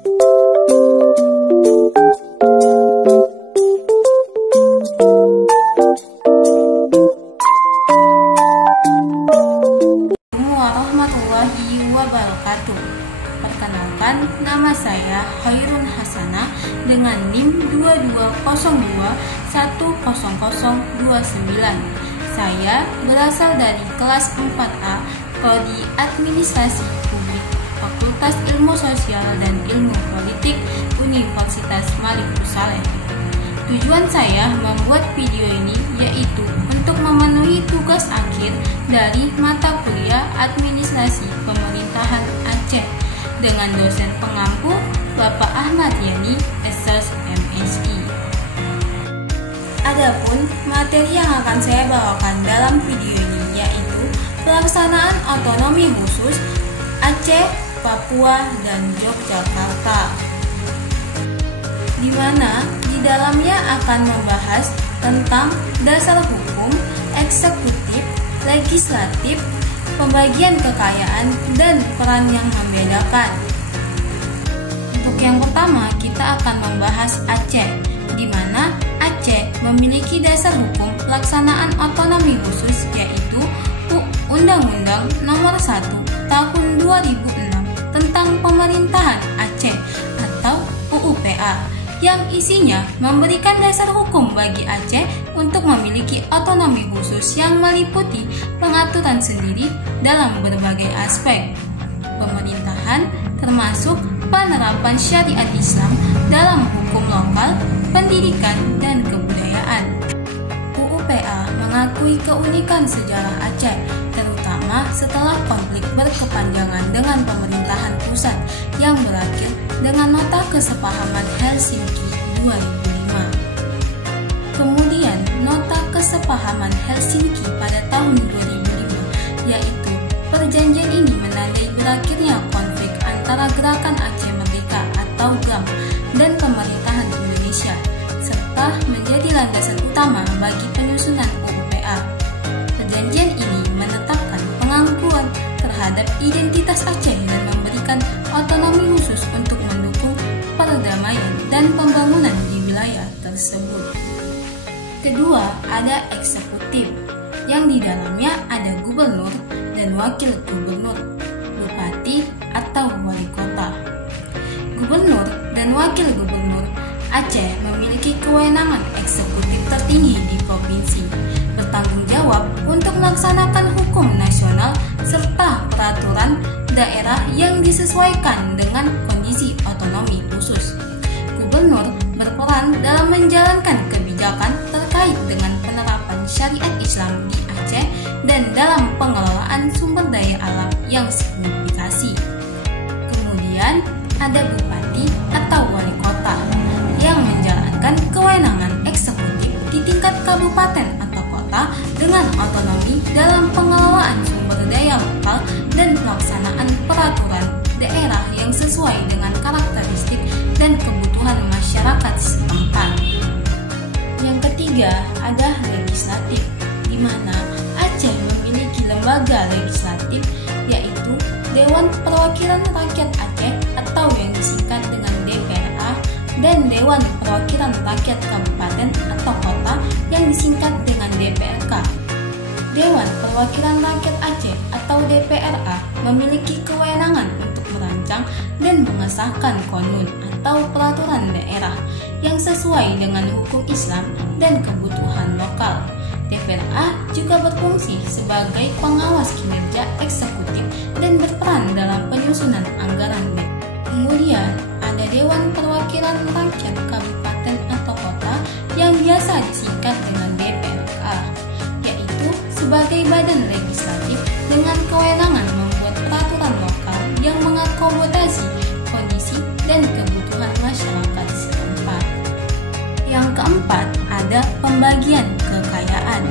Warahmatullahi wabarakatuh. Perkenalkan, nama saya Khairun Hasanah dengan NIM 2202100029. Saya berasal dari kelas 4A Prodi Administrasi Publik Fakultas Ilmu Sosial dan Ilmu Politik Universitas Malik Saleh. Tujuan saya membuat video ini yaitu untuk memenuhi tugas akhir dari mata kuliah Administrasi Pemerintahan Aceh dengan dosen pengampu Bapak Ahmad Yani, SS MSI. Adapun materi yang akan saya bawakan dalam video ini yaitu pelaksanaan otonomi khusus Aceh, Papua, dan Yogyakarta, di mana di dalamnya akan membahas tentang dasar hukum, eksekutif, legislatif, pembagian kekayaan, dan peran yang membedakan. Untuk yang pertama, kita akan membahas Aceh, di mana Aceh memiliki dasar hukum pelaksanaan otonomi khusus yaitu Undang-Undang Nomor 1 Tahun 2006 tentang Pemerintahan Aceh atau UUPA, yang isinya memberikan dasar hukum bagi Aceh untuk memiliki otonomi khusus yang meliputi pengaturan sendiri dalam berbagai aspek pemerintahan, termasuk penerapan syariat Islam dalam hukum lokal, pendidikan, dan kebudayaan. UUPA mengakui keunikan sejarah Aceh, terutama setelah konflik berkepanjangan dengan pemerintahan pusat yang berakhir dengan Nota Kesepahaman Helsinki 2005. Kemudian Nota Kesepahaman Helsinki pada tahun 2005, yaitu perjanjian ini menandai berakhirnya konflik antara Gerakan Aceh Merdeka atau GAM dan pemerintahan Indonesia, serta menjadi landasan utama bagi penyusunan UUPA. Perjanjian ini menetapkan pengakuan terhadap identitas Aceh dan memberikan otonomi khusus untuk mendukung perdamaian dan pembangunan di wilayah tersebut. Kedua, ada eksekutif, yang di dalamnya ada gubernur dan wakil gubernur, bupati atau wali kota. Gubernur dan wakil gubernur Aceh memiliki kewenangan eksekutif tertinggi di provinsi, bertanggung jawab untuk melaksanakan hukum nasional serta peraturan daerah yang disesuaikan dengan kondisi otonomi khusus. Gubernur berperan dalam menjalankan kebijakan terkait dengan penerapan syariat Islam di Aceh dan dalam pengelolaan sumber daya alam yang signifikasi. Kemudian ada bupati atau wali kota yang menjalankan kewenangan eksekutif di tingkat kabupaten atau kota dengan otonomi dalam pengelolaan sumber daya lokal dan pelaksanaan peraturan daerah yang sesuai dengan karakteristik dan kebutuhan masyarakat setempat. Yang ketiga, ada legislatif, di mana Aceh memiliki lembaga legislatif yaitu Dewan Perwakilan Rakyat Aceh atau yang disingkat dengan DPRA dan Dewan Perwakilan Rakyat Kabupaten atau Kota yang disingkat dengan DPRK. Dewan Perwakilan Rakyat Aceh atau DPRA memiliki kewenangan untuk merancang dan mengesahkan konun atau peraturan daerah yang sesuai dengan hukum Islam dan kebutuhan lokal. DPRA juga berfungsi sebagai pengawas kinerja eksekutif dan berperan dalam penyusunan anggaran. Kemudian ada Dewan Perwakilan Rakyat Kabupaten atau Kota yang biasa disingkat dengan DPRA, yaitu sebagai badan legislatif dengan kewenangan membuat peraturan lokal yang mengakomodasi kondisi dan kebutuhan masyarakat setempat. Yang keempat, ada pembagian kekayaan,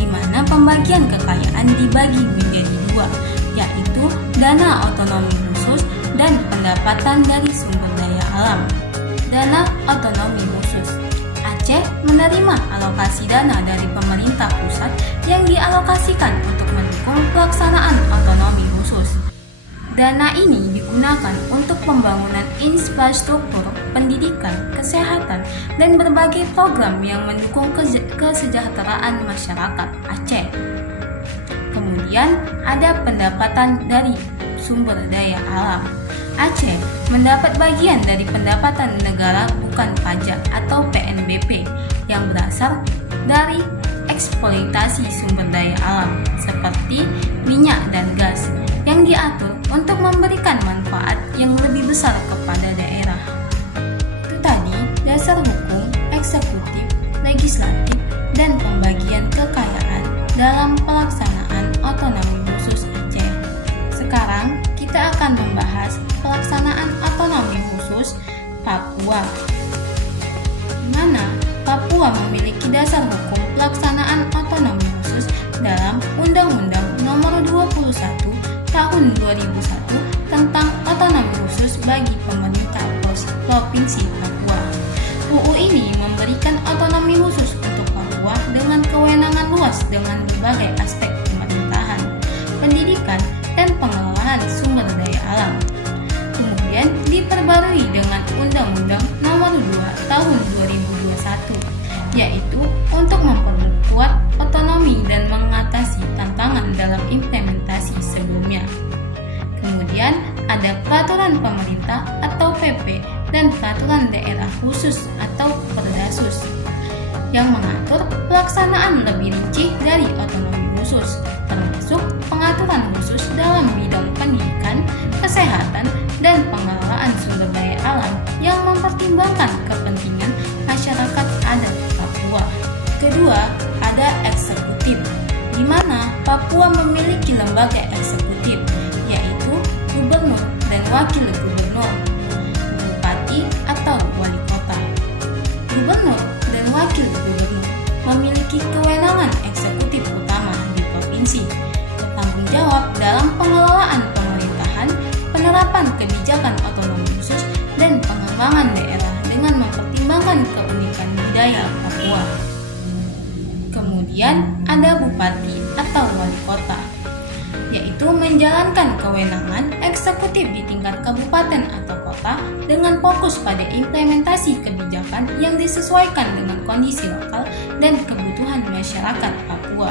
di mana pembagian kekayaan dibagi menjadi dua, yaitu dana otonomi khusus dan pendapatan dari sumber daya alam. Dana otonomi khusus, Aceh menerima alokasi dana dari pemerintah pusat yang dialokasikan untuk mendukung pelaksanaan otonomi khusus. Dana ini digunakan untuk pembangunan infrastruktur, pendidikan, kesehatan, dan berbagai program yang mendukung kesejahteraan masyarakat Aceh. Kemudian ada pendapatan dari sumber daya alam. Aceh mendapat bagian dari pendapatan negara bukan pajak atau PNBP yang berasal dari eksploitasi sumber daya alam seperti minyak dan gas yang diatur untuk memberikan manfaat yang lebih besar kepada daerah. Itu tadi dasar hukum, eksekutif, legislatif, dan pembagian kekayaan dalam pelaksanaan otonomi khusus Aceh. Sekarang kita akan membahas pelaksanaan otonomi khusus Papua, di mana Papua memiliki dasar hukum pelaksanaan otonomi khusus dalam Undang-Undang Nomor 21 Tahun 2001 tentang otonomi khusus bagi pemerintah Provinsi Papua. UU ini memberikan otonomi khusus untuk Papua dengan kewenangan luas dengan berbagai aspek pemerintahan, pendidikan, dan pengelolaan sumber daya alam. Kemudian diperbarui dengan Undang-Undang Nomor 2 Tahun 2021, yaitu untuk memperkuat otonomi dan mengatasi tantangan dalam implementasi sebelumnya. Kemudian ada Peraturan Pemerintah atau PP dan Peraturan Daerah Khusus atau Perdasus yang mengatur pelaksanaan lebih rinci dari otonomi khusus, termasuk pengaturan khusus dalam bidang pendidikan, kesehatan, dan pengelolaan sumber daya alam yang mempertimbangkan kepentingan masyarakat adat Papua. Kedua, ada eksekutif, di mana Papua memiliki lembaga eksekutif, yaitu gubernur dan wakil gubernur, bupati atau wali kota. Gubernur dan wakil gubernur memiliki kewenangan eksekutif utama di provinsi, bertanggung jawab dalam pengelolaan pemerintahan, penerapan kebijakan otonomi khusus, dan pengembangan daerah dengan mempertimbangkan keunikan budaya Papua. Kemudian ada bupati atau wali kota, yaitu menjalankan kewenangan eksekutif di tingkat kabupaten atau kota dengan fokus pada implementasi kebijakan yang disesuaikan dengan kondisi lokal dan kebutuhan masyarakat Papua.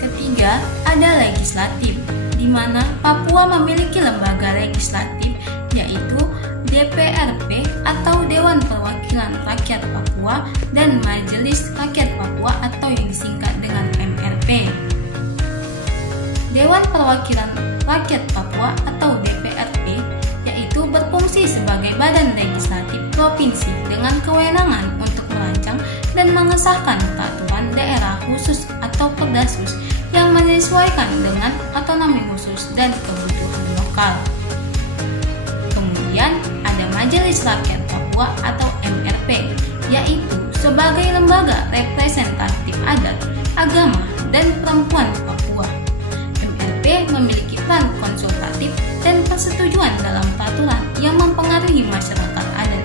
Ketiga, ada legislatif, di mana Papua memiliki lembaga legislatif, yaitu DPRP atau Dewan Perwakilan Rakyat Papua dan Majelis Rakyat Papua atau yang disingkat dengan MRP. Dewan Perwakilan Rakyat Papua atau DPRP yaitu berfungsi sebagai badan legislatif provinsi dengan kewenangan untuk merancang dan mengesahkan peraturan daerah khusus atau Perdasus yang menyesuaikan dengan otonomi khusus dan kebutuhan lokal. Kemudian ada Majelis Rakyat Papua atau MRP, yaitu sebagai lembaga representatif adat, agama, dan perempuan Papua. MRP memiliki peran konsultatif dan persetujuan dalam peraturan yang mempengaruhi masyarakat adat.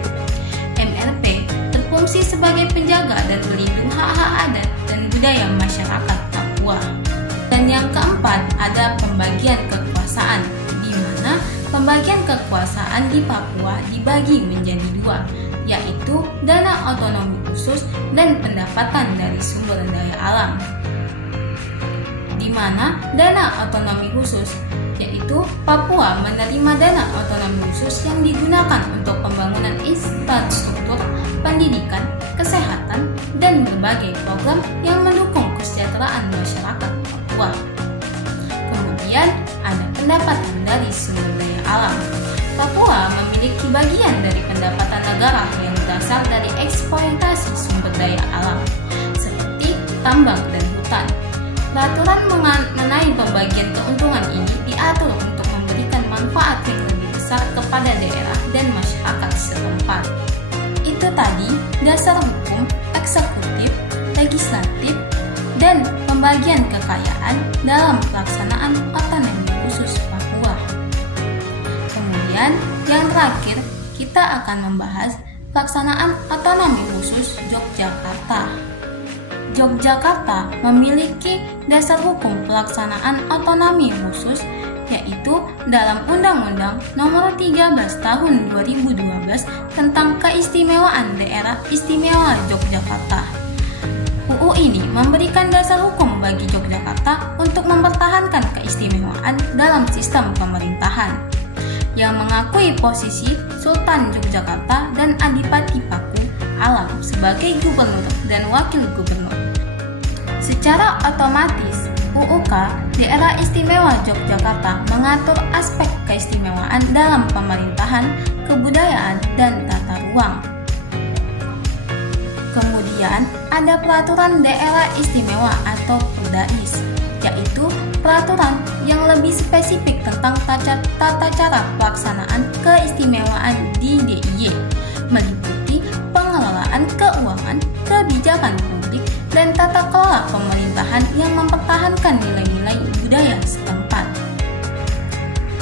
MRP berfungsi sebagai penjaga dan pelindung hak-hak adat dan budaya masyarakat Papua. Dan yang keempat ada pembagian kekuasaan, di mana pembagian kekuasaan di Papua dibagi menjadi dua, yaitu dana otonomi khusus dan pendapatan dari sumber daya alam. Di mana dana otonomi khusus, yaitu Papua menerima dana otonomi khusus yang digunakan untuk pembangunan infrastruktur, pendidikan, kesehatan, dan berbagai program yang mendukung kesejahteraan masyarakat Papua. Kemudian ada pendapatan dari sumber daya alam. Papua memiliki bagian dari pendapatan negara yang berasal dari eksploitasi sumber daya alam, seperti tambang dan hutan. Peraturan mengenai pembagian keuntungan ini diatur untuk memberikan manfaat yang lebih besar kepada daerah dan masyarakat setempat. Itu tadi dasar hukum, eksekutif, legislatif, dan pembagian kekayaan dalam pelaksanaan otonomi khusus Papua. Kemudian yang terakhir kita akan membahas pelaksanaan otonomi khusus Yogyakarta. Yogyakarta memiliki dasar hukum pelaksanaan otonomi khusus yaitu dalam Undang-Undang Nomor 13 Tahun 2012 tentang Keistimewaan Daerah Istimewa Yogyakarta. UU ini memberikan dasar hukum bagi Yogyakarta untuk mempertahankan keistimewaan dalam sistem pemerintahan, yang mengakui posisi Sultan Yogyakarta dan Adipati Paku Alam sebagai gubernur dan wakil gubernur. Secara otomatis, UUK Daerah Istimewa Yogyakarta mengatur aspek keistimewaan dalam pemerintahan, kebudayaan, dan tata ruang. Kemudian ada Peraturan Daerah Istimewa atau Perdais, yaitu peraturan yang lebih spesifik tentang tata cara pelaksanaan keistimewaan di DIY, meliputi pengelolaan keuangan, kebijakan publik, dan tata kelola pemerintahan yang mempertahankan nilai-nilai budaya setempat.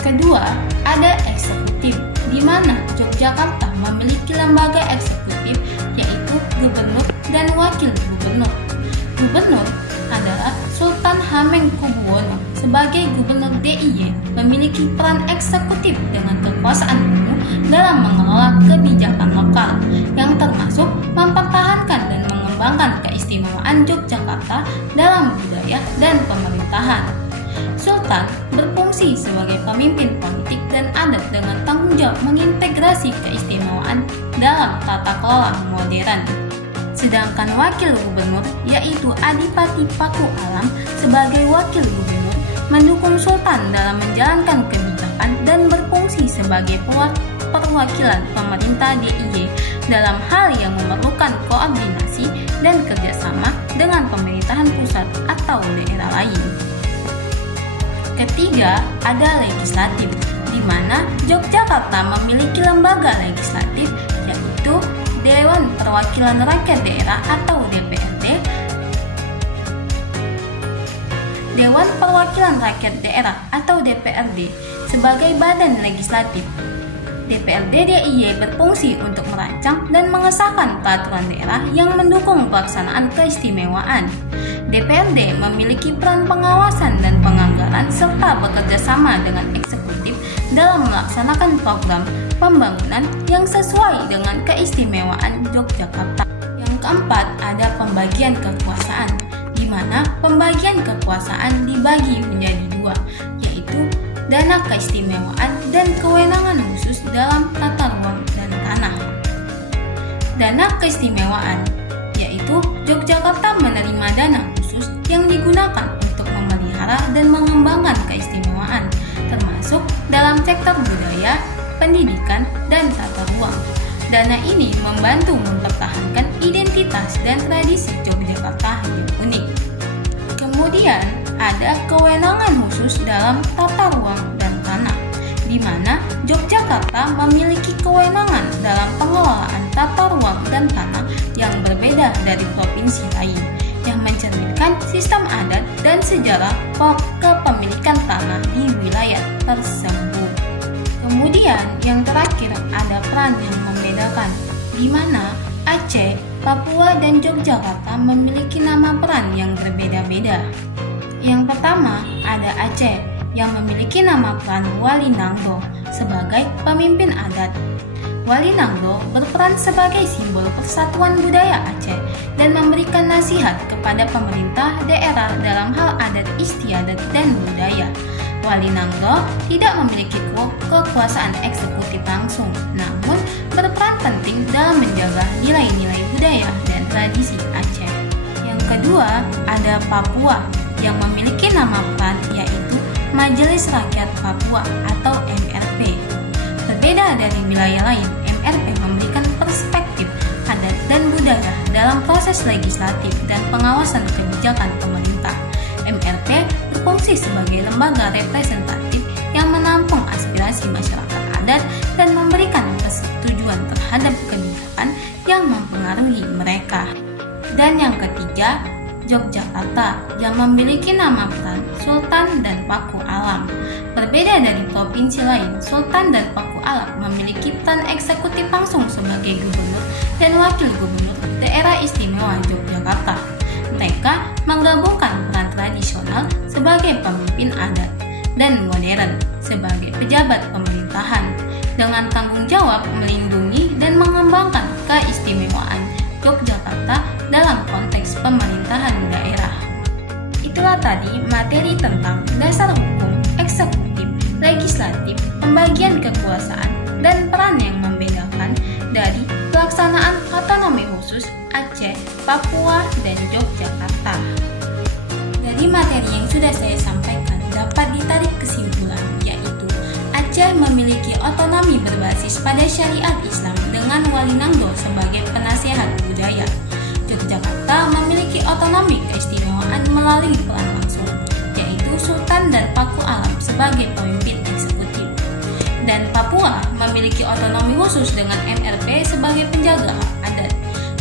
Kedua, ada eksekutif, di mana Yogyakarta memiliki lembaga eksekutif, yaitu gubernur dan wakil gubernur. Gubernur adalah Sultan Hamengkubuwono sebagai gubernur DIY memiliki peran eksekutif dengan kekuasaan penuh dalam mengelola kebijakan lokal, yang termasuk mempertahankan dan mengembangkan keistimewaan Yogyakarta dalam budaya dan pemerintahan. Sultan berfungsi sebagai pemimpin politik dan adat dengan tanggung jawab mengintegrasi keistimewaan dalam tata kelola modern. Sedangkan wakil gubernur, yaitu Adipati Paku Alam sebagai wakil gubernur, mendukung Sultan dalam menjalankan kebijakan dan berfungsi sebagai perwakilan pemerintah DIY dalam hal yang memerlukan koordinasi dan kerjasama dengan pemerintahan pusat atau daerah lain. Ketiga, ada legislatif, di mana Yogyakarta memiliki lembaga legislatif, yaitu Dewan Perwakilan Rakyat Daerah atau DPRD, Dewan Perwakilan Rakyat Daerah atau DPRD sebagai badan legislatif. DPRD DIY berfungsi untuk merancang dan mengesahkan peraturan daerah yang mendukung pelaksanaan keistimewaan. DPRD memiliki peran pengawasan dan penganggaran serta bekerja sama dengan eksekutif dalam melaksanakan program pembangunan yang sesuai dengan keistimewaan Yogyakarta. Yang keempat, ada pembagian kekuasaan, di mana pembagian kekuasaan dibagi menjadi dua, yaitu dana keistimewaan dan kewenangan khusus dalam tata ruang dan tanah. Dana keistimewaan, yaitu Yogyakarta menerima dana khusus yang digunakan untuk memelihara dan mengembangkan keistimewaan, termasuk dalam sektor budaya, pendidikan, dan tata ruang. Dana ini membantu mempertahankan identitas dan tradisi Yogyakarta yang unik. Kemudian ada kewenangan khusus dalam tata ruang dan tanah, di mana Yogyakarta memiliki kewenangan dalam pengelolaan tata ruang dan tanah yang berbeda dari provinsi lain, yang mencerminkan sistem adat dan sejarah kepemilikan tanah di wilayah tersebut. Kemudian yang terakhir ada peran yang membedakan, di mana Aceh, Papua, dan Yogyakarta memiliki nama peran yang berbeda-beda. Yang pertama ada Aceh yang memiliki nama peran Wali Nangdo sebagai pemimpin adat. Wali Nangdo berperan sebagai simbol persatuan budaya Aceh dan memberikan nasihat kepada pemerintah daerah dalam hal adat istiadat dan budaya. Wali Nangdo tidak memiliki kekuasaan eksekutif langsung, namun berperan penting dalam menjaga nilai-nilai budaya dan tradisi Aceh. Yang kedua ada Papua yang memiliki nama peran, yaitu Majelis Rakyat Papua atau MRP. Berbeda dari wilayah lain, MRP memberikan perspektif adat dan budaya dalam proses legislatif dan pengawasan kebijakan pemerintah. MRP berfungsi sebagai lembaga representatif yang menampung aspirasi masyarakat adat dan memberikan persetujuan terhadap kebijakan yang mempengaruhi mereka. Dan yang ketiga, Yogyakarta yang memiliki nama peran Sultan dan Paku Alam. Berbeda dari provinsi lain, Sultan dan Paku Alam memiliki peran eksekutif langsung sebagai gubernur dan wakil gubernur daerah istimewa Yogyakarta. Mereka menggabungkan peran tradisional sebagai pemimpin adat dan modern sebagai pejabat pemerintahan dengan tanggung jawab melindungi dan mengembangkan keistimewaan Yogyakarta dalam konteks pemerintahan daerah. Itulah tadi materi tentang dasar hukum, eksekutif, legislatif, pembagian kekuasaan, dan peran yang membedakan dari pelaksanaan otonomi khusus Aceh, Papua, dan Yogyakarta. Dari materi yang sudah saya sampaikan dapat ditarik kesimpulan, yaitu Aceh memiliki otonomi berbasis pada syariat Islam dengan Walinangdo sebagai penasihat budaya. Yogyakarta memiliki otonomi keistimewaan melalui peran langsung, yaitu Sultan dan Paku Alam sebagai pemimpin eksekutif. Dan Papua memiliki otonomi khusus dengan MRP sebagai penjaga hak adat,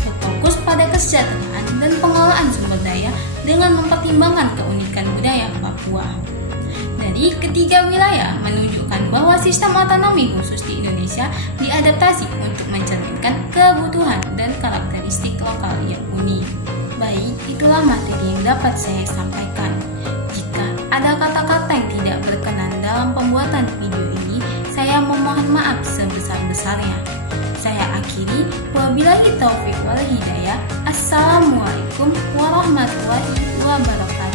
berfokus pada kesejahteraan dan pengelolaan sumber daya dengan mempertimbangkan keunikan budaya Papua. Dari ketiga wilayah menunjukkan bahwa sistem otonomi khusus di Indonesia diadaptasi untuk mencerminkan kebutuhan dan karakteristik lokal yang unik. Baik, itulah materi yang dapat saya sampaikan. Jika ada kata-kata yang tidak berkenan dalam pembuatan video ini, saya memohon maaf sebesar-besarnya. Saya akhiri, wabillahi taufiq wal hidayah. Assalamualaikum warahmatullahi wabarakatuh.